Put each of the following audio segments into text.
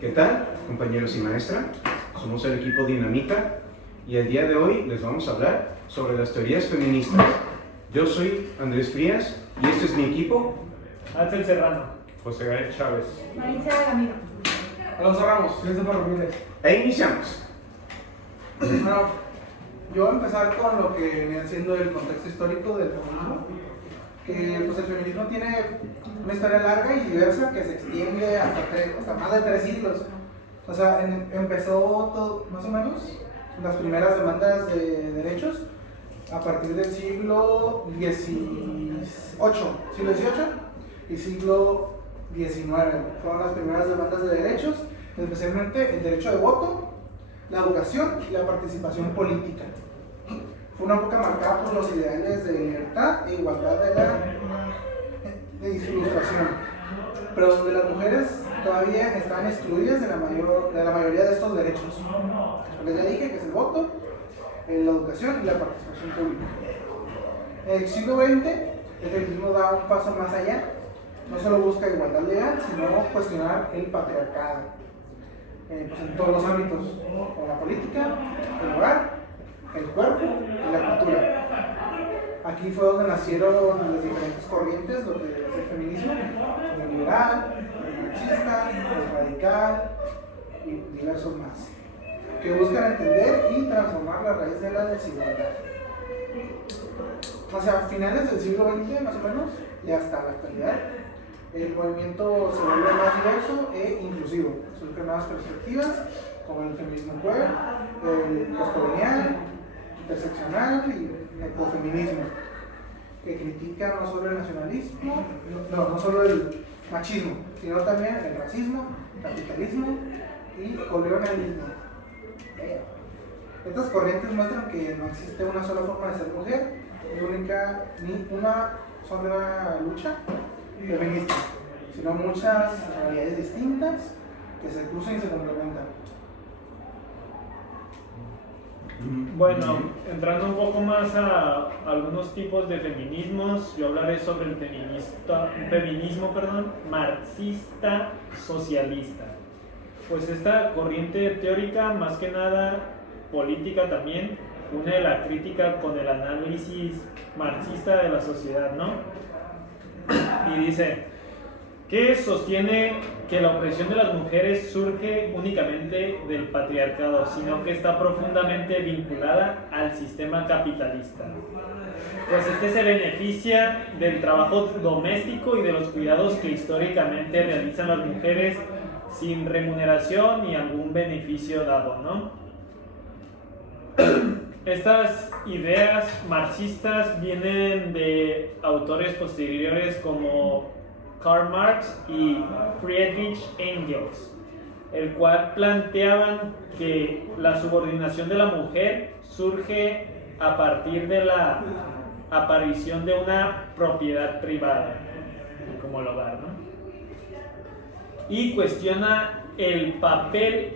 ¿Qué tal, compañeros y maestra? Somos el equipo Dinamita y el día de hoy les vamos a hablar sobre las teorías feministas. Yo soy Andrés Frías y este es mi equipo. Ángel Serrano, José Gael Chávez, Maritza Ramiro, Alonso Ramos, Christopher Ramírez. E iniciamos. Bueno, yo voy a empezar con lo que viene siendo el contexto histórico del feminismo. Que pues el feminismo tiene una historia larga y diversa que se extiende hasta más de 3 siglos. O sea, empezó todo, más o menos las primeras demandas de derechos a partir del siglo XVIII y siglo XIX. Fueron las primeras demandas de derechos, especialmente el derecho de voto, la educación y la participación política. Fue una época marcada por los ideales de libertad e igualdad de ilustración, pero donde las mujeres todavía están excluidas de la mayoría de estos derechos. Les ya dije que es el voto, la educación y la participación pública. En el siglo XX, el feminismo da un paso más allá. No solo busca igualdad legal, sino cuestionar el patriarcado pues en todos los ámbitos, como la política, el hogar, el cuerpo y la cultura. Aquí fue donde nacieron las diferentes corrientes, lo que es el feminismo, el liberal, el marxista, el radical y diversos más, que buscan entender y transformar la raíz de la desigualdad. Hacia finales del siglo XX, más o menos, y hasta la actualidad, el movimiento se vuelve más diverso e inclusivo. Surgen nuevas perspectivas, como el feminismo queer, el postcolonial, interseccional y ecofeminismo, que critica no solo el nacionalismo, no solo el machismo, sino también el racismo, capitalismo y colonialismo. Estas corrientes muestran que no existe una sola forma de ser mujer, ni una sola lucha feminista, sino muchas realidades distintas que se cruzan y se complementan. Bueno, entrando un poco más a algunos tipos de feminismos, yo hablaré sobre el feminismo marxista socialista. Pues esta corriente teórica, más que nada política también, une la crítica con el análisis marxista de la sociedad, ¿no? Y dice que sostiene que la opresión de las mujeres surge únicamente del patriarcado, sino que está profundamente vinculada al sistema capitalista. Pues este se beneficia del trabajo doméstico y de los cuidados que históricamente realizan las mujeres sin remuneración ni algún beneficio dado, ¿no? Estas ideas marxistas vienen de autores posteriores como Karl Marx y Friedrich Engels, el cual planteaban que la subordinación de la mujer surge a partir de la aparición de una propiedad privada, como el hogar, ¿no? Y cuestiona el papel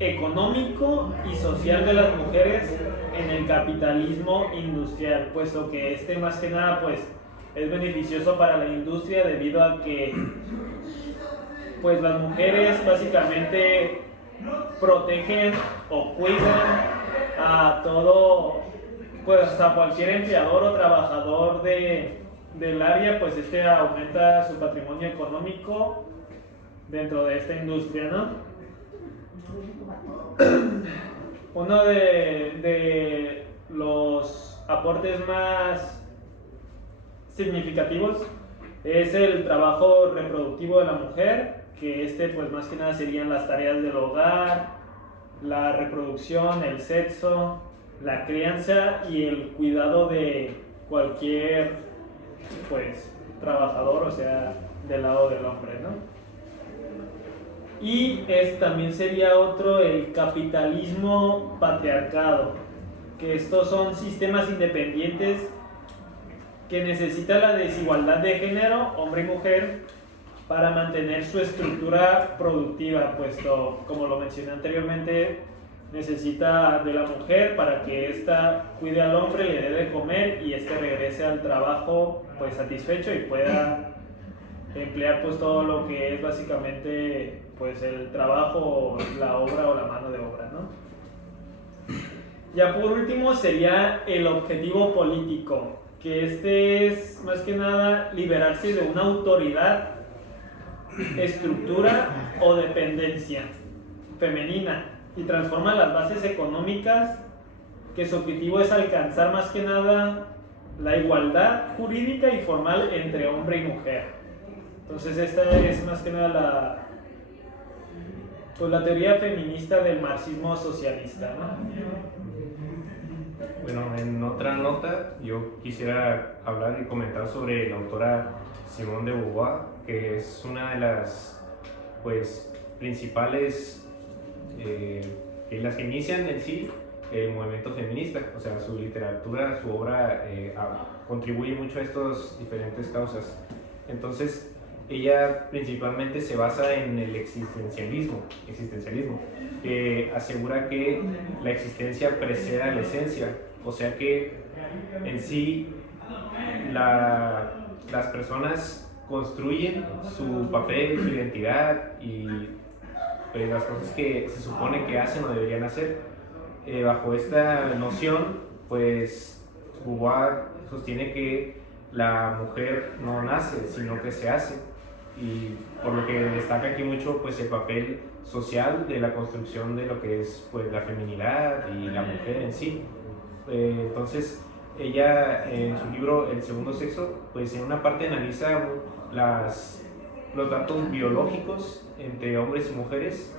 económico y social de las mujeres en el capitalismo industrial, puesto que más que nada pues es beneficioso para la industria debido a que pues las mujeres básicamente protegen o cuidan a todo, pues a cualquier empleador o trabajador del área, pues aumenta su patrimonio económico dentro de esta industria, ¿no? Uno de los aportes más significativos es el trabajo reproductivo de la mujer, que pues más que nada serían las tareas del hogar, la reproducción, el sexo, la crianza y el cuidado de cualquier pues trabajador, o sea, del lado del hombre, ¿no? Y también sería otro el capitalismo patriarcado, que estos son sistemas independientes que necesitan la desigualdad de género, hombre y mujer, para mantener su estructura productiva, puesto, como lo mencioné anteriormente, necesita de la mujer para que ésta cuide al hombre, le dé de comer y regrese al trabajo pues satisfecho y pueda emplear pues todo lo que es básicamente pues el trabajo, la obra o la mano de obra, ¿no? Ya por último sería el objetivo político, que este es más que nada liberarse de una autoridad, estructura o dependencia femenina y transforma las bases económicas, que su objetivo es alcanzar más que nada la igualdad jurídica y formal entre hombre y mujer. Entonces esta es más que nada la teoría feminista del marxismo socialista, ¿no? Bueno, en otra nota yo quisiera hablar y comentar sobre la autora Simone de Beauvoir, que es una de las principales, las que inician en sí el movimiento feminista. O sea, su literatura, su obra contribuye mucho a estas diferentes causas. Entonces, ella principalmente se basa en el existencialismo, que asegura que la existencia precede a la esencia. O sea que en sí las personas construyen su papel, su identidad y pues, las cosas que se supone que hacen o deberían hacer. Bajo esta noción, pues Beauvoir sostiene que la mujer no nace, sino que se hace. Y por lo que destaca aquí mucho pues el papel social de la construcción de lo que es pues la feminidad y la mujer en sí. Entonces ella en su libro El segundo sexo pues en una parte analiza los datos biológicos entre hombres y mujeres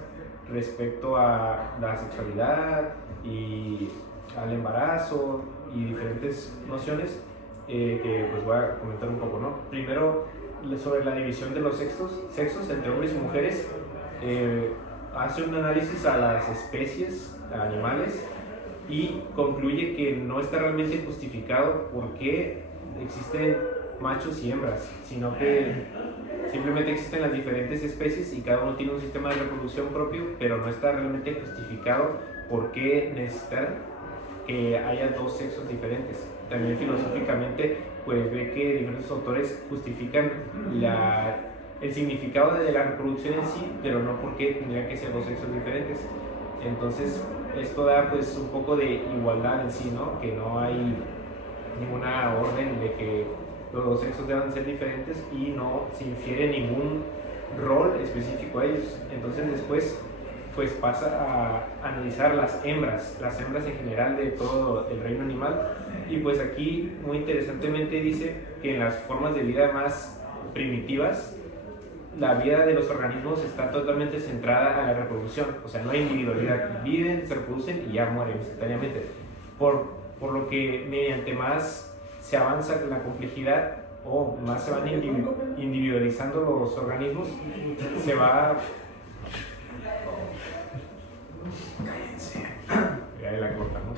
respecto a la sexualidad y al embarazo y diferentes nociones que pues voy a comentar un poco, ¿no? Primero, sobre la división de los sexos entre hombres y mujeres, hace un análisis a las especies animales y concluye que no está realmente justificado por qué existen machos y hembras, sino que simplemente existen las diferentes especies y cada uno tiene un sistema de reproducción propio, pero no está realmente justificado por qué necesitar que haya dos sexos diferentes. También filosóficamente pues ve que diferentes autores justifican el significado de la reproducción en sí, pero no por qué tendrían que ser dos sexos diferentes. Entonces esto da pues un poco de igualdad en sí, ¿no? Que no hay ninguna orden de que los dos sexos deban ser diferentes y no se infiere ningún rol específico a ellos. Entonces después pues pasa a analizar las hembras en general de todo el reino animal, y pues aquí muy interesantemente dice que en las formas de vida más primitivas la vida de los organismos está totalmente centrada a la reproducción. O sea, no hay individualidad, viven, se reproducen y ya mueren instantáneamente, por lo que mediante más se avanza en la complejidad o más se van individualizando los organismos, se va... Cállense. Ya la cortamos.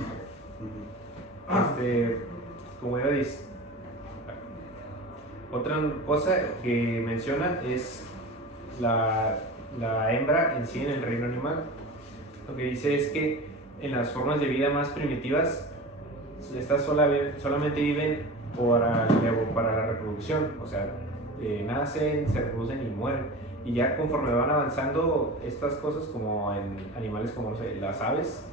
Como ya dice, otra cosa que menciona es la hembra en sí en el reino animal. Lo que dice es que en las formas de vida más primitivas, estas solamente viven para la reproducción. O sea, nacen, se reproducen y mueren. Y ya conforme van avanzando estas cosas, como en animales como, no sé, las aves,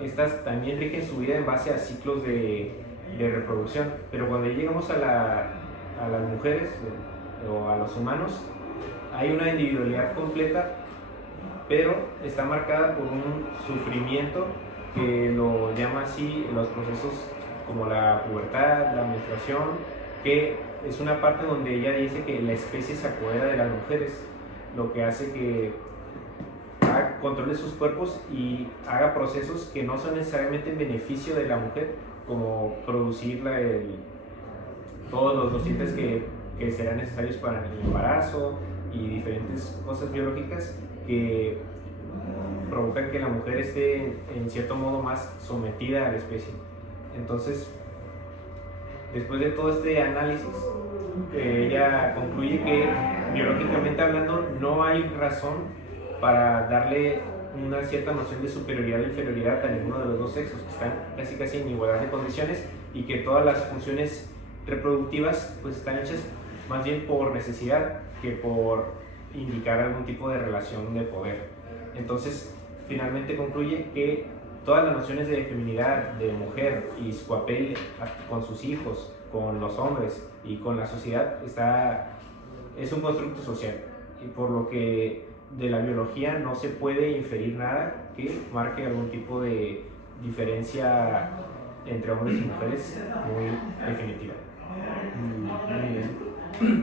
estas también rigen su vida en base a ciclos de reproducción. Pero cuando llegamos a las mujeres o a los humanos, hay una individualidad completa, pero está marcada por un sufrimiento que lo llama así los procesos como la pubertad, la menstruación, que es una parte donde ella dice que la especie se apodera de las mujeres, lo que hace que controle sus cuerpos y haga procesos que no son necesariamente en beneficio de la mujer, como producir todos los nutrientes que serán necesarios para el embarazo y diferentes cosas biológicas que provocan que la mujer esté en cierto modo más sometida a la especie. Entonces, después de todo este análisis, ella concluye que biológicamente hablando no hay razón para darle una cierta noción de superioridad o inferioridad a ninguno de los dos sexos, que están casi en igualdad de condiciones, y que todas las funciones reproductivas pues están hechas más bien por necesidad que por indicar algún tipo de relación de poder. Entonces, finalmente concluye que todas las nociones de feminidad, de mujer y su papel con sus hijos, con los hombres y con la sociedad es un constructo social, y por lo que de la biología no se puede inferir nada que marque algún tipo de diferencia entre hombres y mujeres muy definitiva. Muy bien.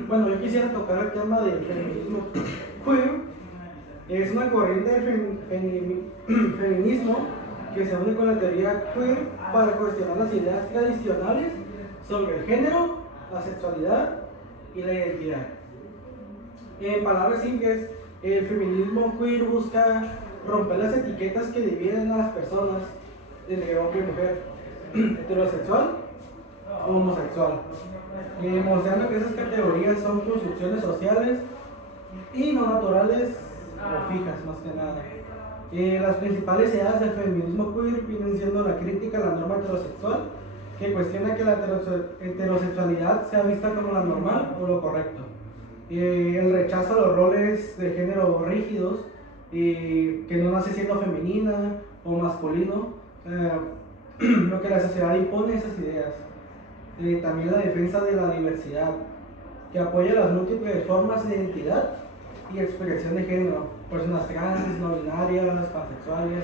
Bueno, yo quisiera tocar el tema del feminismo queer. Es una corriente del feminismo que se une con la teoría queer para cuestionar las ideas tradicionales sobre el género, la sexualidad y la identidad. En palabras simples, el feminismo queer busca romper las etiquetas que dividen a las personas entre hombre y mujer, heterosexual o homosexual, mostrando que esas categorías son construcciones sociales y no naturales o fijas, más que nada. Las principales ideas del feminismo queer vienen siendo la crítica a la norma heterosexual, que cuestiona que la heterosexualidad sea vista como la normal o lo correcto. El rechazo a los roles de género rígidos, que no nace siendo femenina o masculino, lo que la sociedad impone esas ideas. También la defensa de la diversidad, que apoya las múltiples formas de identidad y expresión de género, personas trans, no binarias, pansexuales,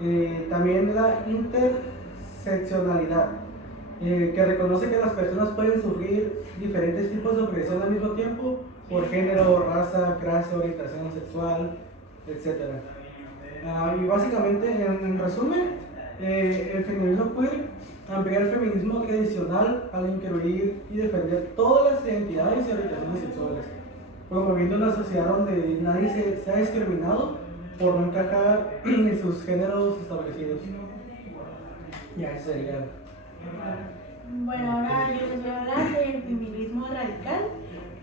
etc. También la interseccionalidad, que reconoce que las personas pueden sufrir diferentes tipos de opresión al mismo tiempo por género, raza, clase, orientación sexual, etc. Y básicamente, en resumen, el feminismo queer amplía el feminismo tradicional al incluir y defender todas las identidades y orientaciones sexuales, promoviendo una sociedad donde nadie sea discriminado por no encajar en sus géneros establecidos. Ya, eso sería. Bueno, ahora yo les voy a hablar del feminismo radical.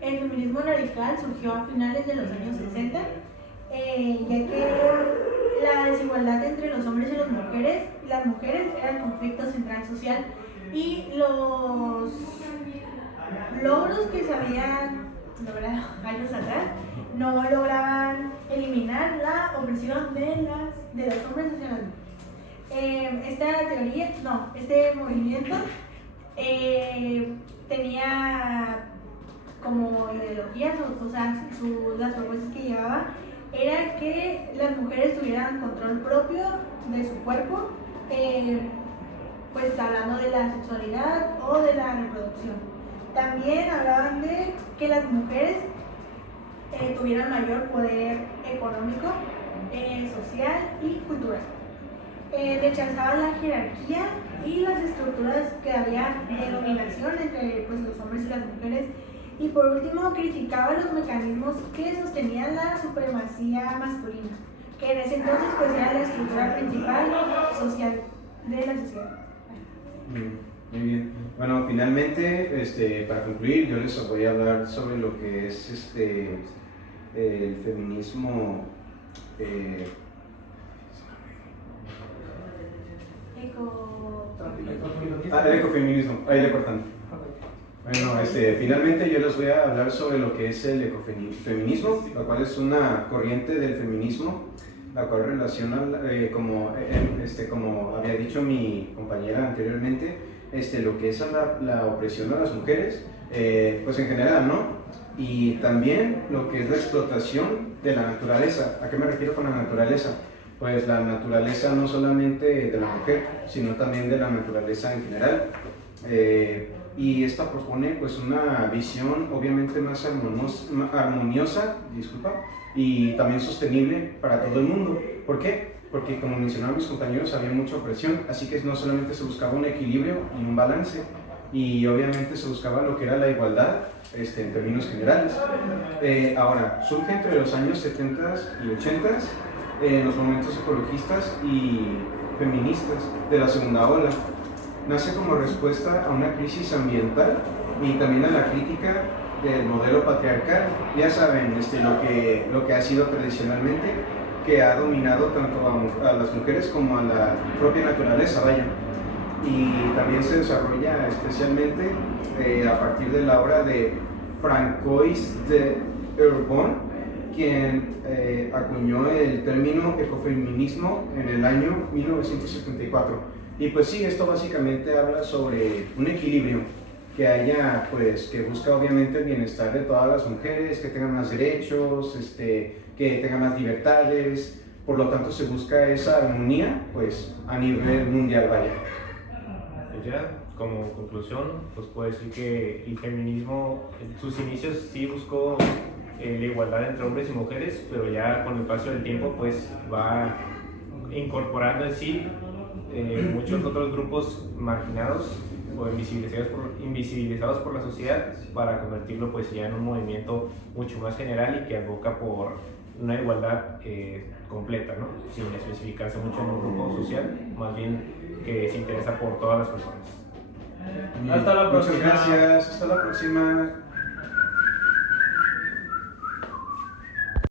El feminismo radical surgió a finales de los años 60, ya que la desigualdad entre los hombres y las mujeres era el conflicto central social, y los logros que se habían logrado años atrás no lograban eliminar la opresión de los hombres hacia las mujeres. Este movimiento tenía como ideologías, las propuestas que llevaba era que las mujeres tuvieran control propio de su cuerpo, pues hablando de la sexualidad o de la reproducción. También hablaban de que las mujeres tuvieran mayor poder económico, social y cultural. Rechazaban la jerarquía y las estructuras que había de dominación entre los hombres y las mujeres. Y por último, criticaba los mecanismos que sostenían la supremacía masculina, que en ese entonces era la estructura principal social de la sociedad. Muy bien. Bueno, finalmente, para concluir, yo les voy a hablar sobre lo que es el feminismo. El ecofeminismo. Ahí le cortan. Bueno, finalmente yo les voy a hablar sobre lo que es el ecofeminismo, la cual es una corriente del feminismo, la cual relaciona, como había dicho mi compañera anteriormente, lo que es la opresión a las mujeres, pues en general, ¿no? Y también lo que es la explotación de la naturaleza. ¿A qué me refiero con la naturaleza? Pues la naturaleza no solamente de la mujer, sino también de la naturaleza en general. Y esta propone pues una visión obviamente más armoniosa, y también sostenible para todo el mundo. ¿Por qué? Porque como mencionaban mis compañeros, había mucha opresión, así que no solamente se buscaba un equilibrio y un balance, y obviamente se buscaba lo que era la igualdad en términos generales. Ahora, surge entre los años 70 y 80 los movimientos ecologistas y feministas de la segunda ola. Nace como respuesta a una crisis ambiental y también a la crítica del modelo patriarcal. Ya saben, lo que ha sido tradicionalmente, que ha dominado tanto a las mujeres como a la propia naturaleza, vaya. Y también se desarrolla especialmente a partir de la obra de Francois de Earborn, quien acuñó el término ecofeminismo en el año 1974. Y pues sí, esto básicamente habla sobre un equilibrio que haya, pues, que busca obviamente el bienestar de todas las mujeres, que tengan más derechos, que tengan más libertades. Por lo tanto, se busca esa armonía, pues, a nivel mundial, vaya. Pues ya, como conclusión, pues puedo decir que el feminismo en sus inicios sí buscó la igualdad entre hombres y mujeres, pero ya con el paso del tiempo pues va incorporando en sí muchos otros grupos marginados o invisibilizados por la sociedad para convertirlo pues ya en un movimiento mucho más general y que aboca por una igualdad completa, ¿no? Sin especificarse mucho en un grupo social, más bien que se interesa por todas las personas. Hasta la próxima. Muchas gracias, hasta la próxima.